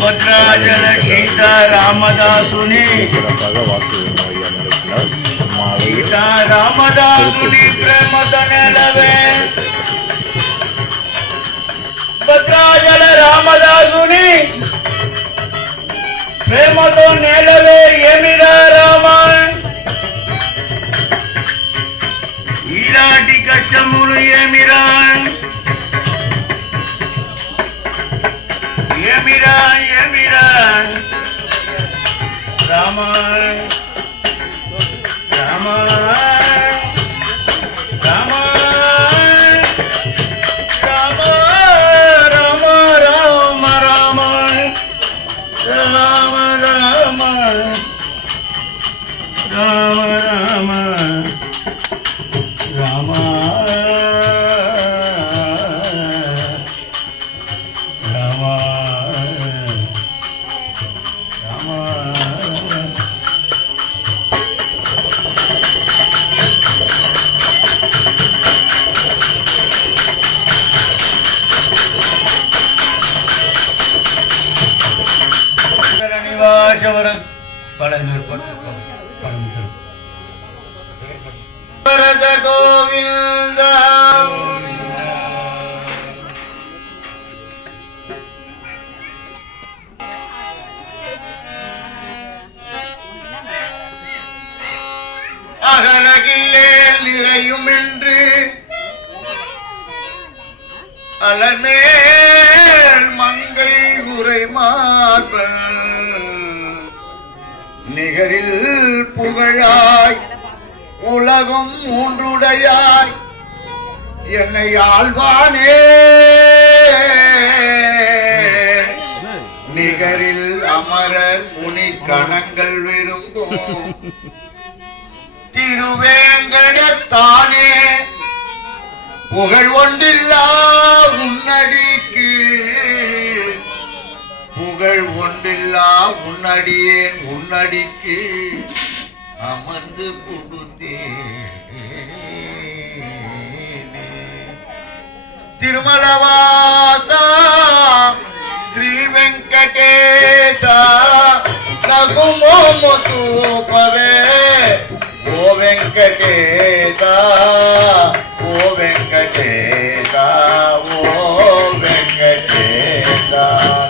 ಭದ್ರಾಜನ ಸೀತಾ ರಾಮದಾಸುನಿ ಸೀತಾ ರಾಮದಾಸುನಿ ಪ್ರೇಮದ ನೆಲವೇ ಭದ್ರಾಜನ ರಾಮದಾಸುನಿ Chamul Yemiran Yemiran Yemiran Rama Rama Rama Rama Rama Rama கோவில் அலமேல் மங்கை உரை marble நிகரில் புகழாய் உலகம் மூன்றுடையாய் என்னை ஆழ்வானே நிகரில் அமரர் முனி கணங்கள் விரும்பும். திருவேங்கடத்தானே புகழ் ஒன்றில்லா. உன்னடிக்கு. புகழ் ஒன்றில்லா உன்னடியேன் உன்னடிக்கு. அமர்ந்து புகுந்தேனே. திருமலவாசா ஸ்ரீ வெங்கடேசா ரகுமோமு சூப்பவே ஓ வெங்கடேசா ஓ வெங்கடே Krishna.